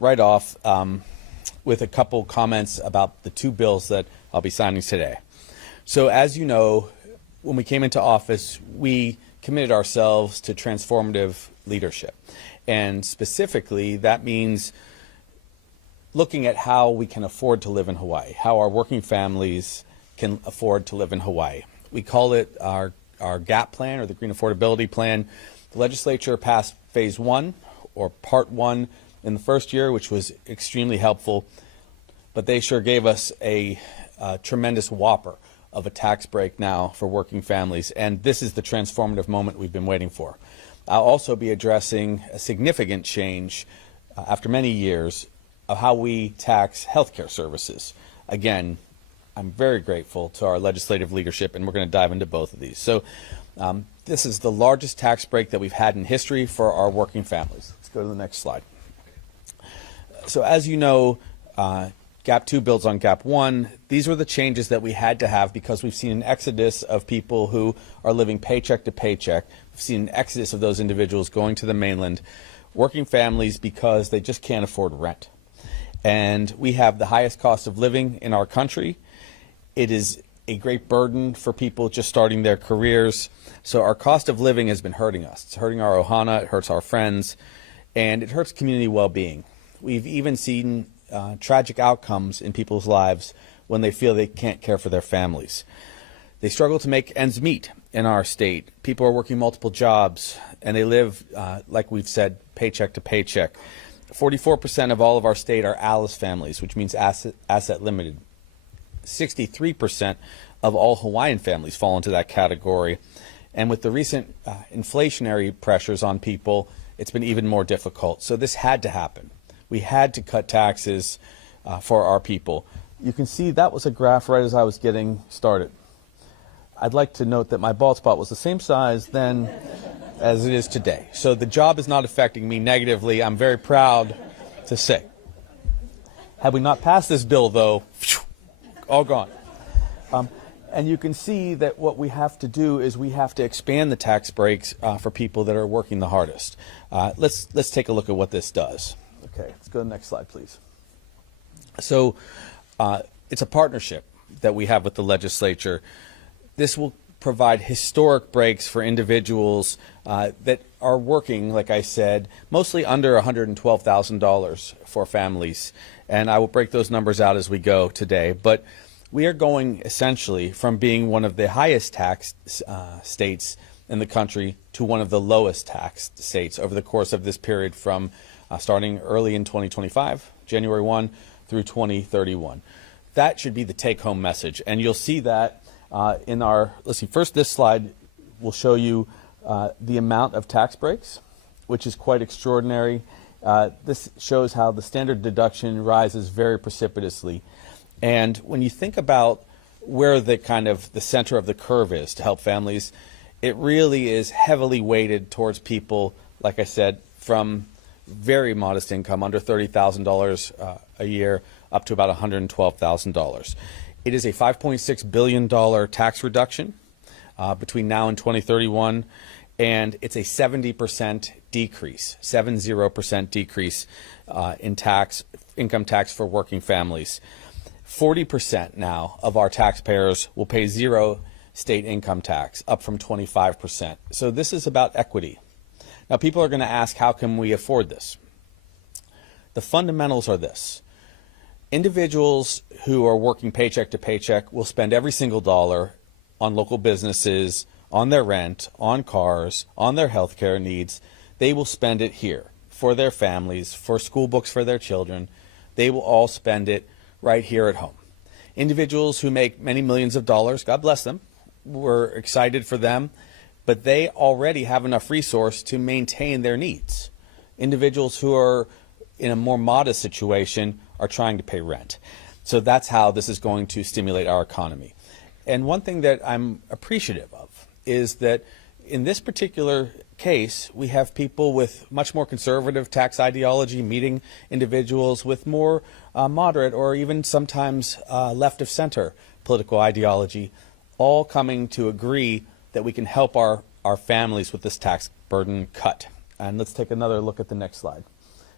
Right off with a couple comments about the two bills that I'll be signing today. So as you know, when we came into office, we committed ourselves to transformative leadership. And specifically, that means looking at how we can afford to live in Hawaii, how our working families can afford to live in Hawaii. We call it our GAP plan, or the Green Affordability Plan. The legislature passed phase one, or part one, in the first year, which was extremely helpful, but they sure gave us a tremendous whopper of a tax break now for working families, and this is the transformative moment we've been waiting for. I'll also be addressing a significant change after many years of how we tax healthcare services. Again, I'm very grateful to our legislative leadership, and we're going to dive into both of these. So this is the largest tax break that we've had in history for our working families. Let's go to the next slide. So as you know, GAP 2 builds on GAP 1. These were the changes that we had to have because we've seen an exodus of people who are living paycheck to paycheck. We've seen an exodus of those individuals going to the mainland, working families because they just can't afford rent. And we have the highest cost of living in our country. It is a great burden for people just starting their careers. So our cost of living has been hurting us. It's hurting our ohana, it hurts our friends, and it hurts community well-being. We've even seen tragic outcomes in people's lives when they feel they can't care for their families. They struggle to make ends meet in our state. People are working multiple jobs, and they live, like we've said, paycheck to paycheck. 44% of all of our state are ALICE families, which means asset limited. 63% of all Hawaiian families fall into that category. And with the recent inflationary pressures on people, it's been even more difficult. So this had to happen. We had to cut taxes for our people. You can see that was a graph right as I was getting started. I'd like to note that my bald spot was the same size then as it is today. So the job is not affecting me negatively. I'm very proud to say. Had we not passed this bill, though, all gone. And you can see that what we have to do is we have to expand the tax breaks for people that are working the hardest. Let's take a look at what this does. Okay, let's go to the next slide, please. So it's a partnership that we have with the legislature. This will provide historic breaks for individuals that are working, like I said, mostly under $112,000 for families. And I will break those numbers out as we go today. But we are going essentially from being one of the highest taxed states in the country to one of the lowest taxed states over the course of this period from starting early in 2025, January 1 through 2031. That should be the take-home message. And you'll see that in our, let's see, first this slide will show you the amount of tax breaks, which is quite extraordinary. This shows how the standard deduction rises very precipitously. And when you think about where the kind of the center of the curve is to help families, it really is heavily weighted towards people, like I said, from very modest income, under $30,000 a year, up to about $112,000. It is a $5.6 billion tax reduction between now and 2031, and it's a 70% decrease, 70% decrease in income tax for working families. 40% now of our taxpayers will pay zero state income tax, up from 25%. So this is about equity. Now, people are going to ask, how can we afford this? The fundamentals are this. Individuals who are working paycheck to paycheck will spend every single dollar on local businesses, on their rent, on cars, on their health care needs. They will spend it here for their families, for school books for their children. They will all spend it right here at home. Individuals who make many millions of dollars, God bless them, we're excited for them, but they already have enough resource to maintain their needs. Individuals who are in a more modest situation are trying to pay rent. So that's how this is going to stimulate our economy. And one thing that I'm appreciative of is that in this particular case, we have people with much more conservative tax ideology meeting individuals with more moderate or even sometimes left of center political ideology, all coming to agree that we can help our families with this tax burden cut. And let's take another look at the next slide.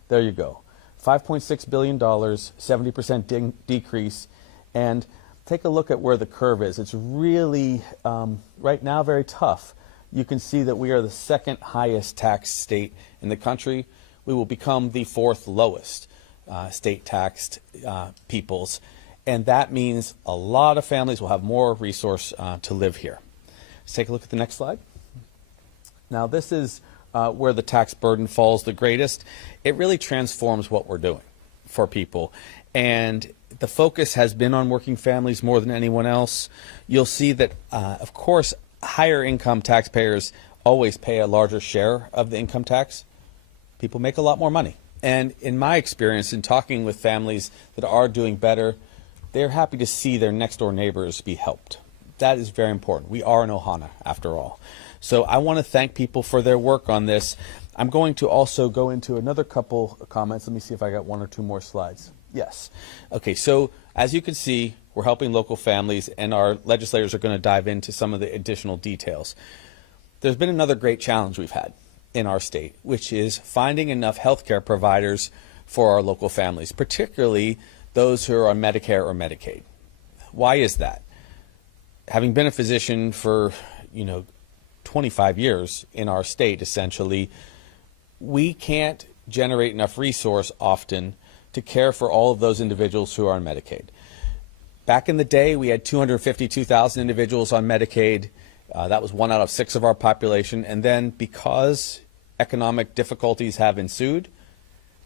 There you go. $5.6 billion, 70% decrease. And take a look at where the curve is. It's really, right now, very tough. You can see that we are the second highest taxed state in the country. We will become the fourth lowest state taxed peoples. And that means a lot of families will have more resource to live here. Let's take a look at the next slide. Now, this is where the tax burden falls the greatest. It really transforms what we're doing for people. And the focus has been on working families more than anyone else. You'll see that, of course, higher income taxpayers always pay a larger share of the income tax. People make a lot more money. And in my experience, in talking with families that are doing better, they're happy to see their next door neighbors be helped. That is very important. We are in Ohana, after all. So I want to thank people for their work on this. I'm going to also go into another couple of comments. Let me see if I got one or two more slides. Yes. Okay, so as you can see, we're helping local families, and our legislators are going to dive into some of the additional details. There's been another great challenge we've had in our state, which is finding enough healthcare providers for our local families, particularly those who are on Medicare or Medicaid. Why is that? Having been a physician for, 25 years in our state, essentially, we can't generate enough resource often to care for all of those individuals who are on Medicaid. Back in the day, we had 252,000 individuals on Medicaid. That was 1 out of 6 of our population. And then because economic difficulties have ensued,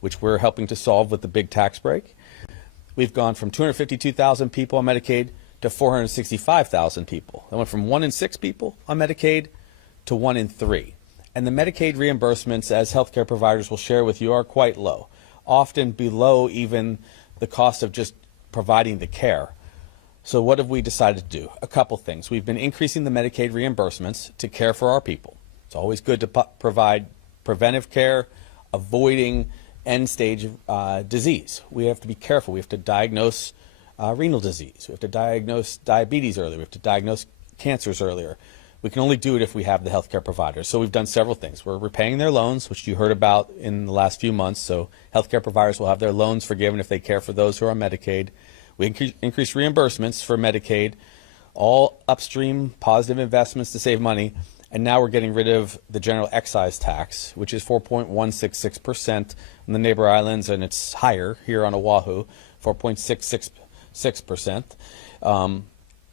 which we're helping to solve with the big tax break, we've gone from 252,000 people on Medicaid to 465,000 people. That went from 1 in 6 people on Medicaid to 1 in 3. And the Medicaid reimbursements, as healthcare providers will share with you, are quite low, often below even the cost of just providing the care. So what have we decided to do? A couple things. We've been increasing the Medicaid reimbursements to care for our people. It's always good to provide preventive care, avoiding end-stage disease. We have to be careful. We have to diagnose renal disease. We have to diagnose diabetes earlier. We have to diagnose cancers earlier. We can only do it if we have the healthcare providers. So we've done several things. We're repaying their loans, which you heard about in the last few months. So healthcare providers will have their loans forgiven if they care for those who are on Medicaid. We increase reimbursements for Medicaid, all upstream positive investments to save money. And now we're getting rid of the general excise tax, which is 4.166% in the neighbor islands, and it's higher here on Oahu, 4.666%.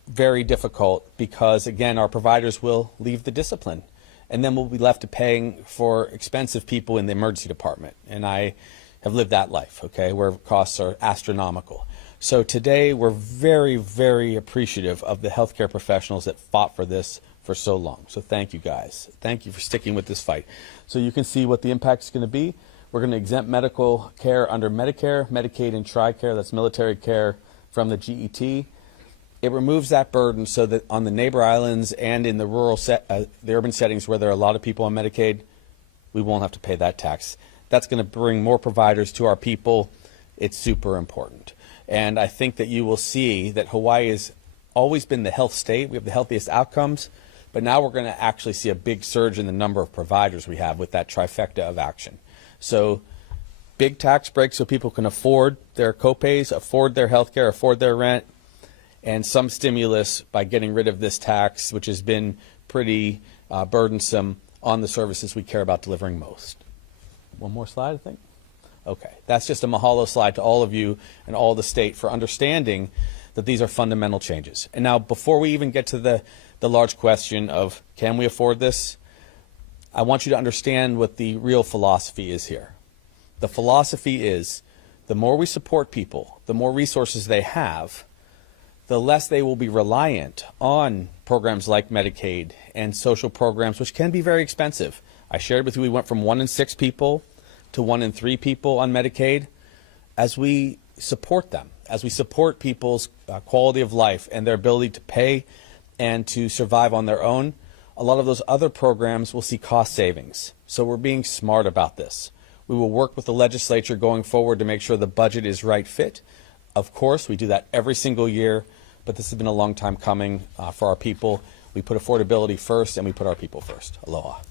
Very difficult because, again, our providers will leave the discipline, and then we'll be left to paying for expensive people in the emergency department. And I have lived that life, okay, where costs are astronomical. So today we're very, very appreciative of the healthcare professionals that fought for this for so long. So thank you, guys. Thank you for sticking with this fight. So you can see what the impact is going to be. We're going to exempt medical care under Medicare, Medicaid, and TRICARE, that's military care, from the GET. It removes that burden so that on the neighbor islands and in the rural, the urban settings where there are a lot of people on Medicaid, we won't have to pay that tax. That's going to bring more providers to our people. It's super important. And I think that you will see that Hawaii has always been the health state. We have the healthiest outcomes. But now we're going to actually see a big surge in the number of providers we have with that trifecta of action. So big tax breaks so people can afford their copays, afford their health care, afford their rent, and some stimulus by getting rid of this tax, which has been pretty burdensome on the services we care about delivering most. One more slide, I think. Okay, that's just a mahalo slide to all of you and all the state for understanding that these are fundamental changes. And now, before we even get to the large question of can we afford this, I want you to understand what the real philosophy is here. The philosophy is the more we support people, the more resources they have, the less they will be reliant on programs like Medicaid and social programs, which can be very expensive. I shared with you we went from 1 in 6 people to 1 in 3 people on Medicaid. As we support them, as we support people's quality of life and their ability to pay and to survive on their own, a lot of those other programs will see cost savings. So we're being smart about this. We will work with the legislature going forward to make sure the budget is right fit. Of course, we do that every single year, but this has been a long time coming for our people. We put affordability first, and we put our people first. Aloha.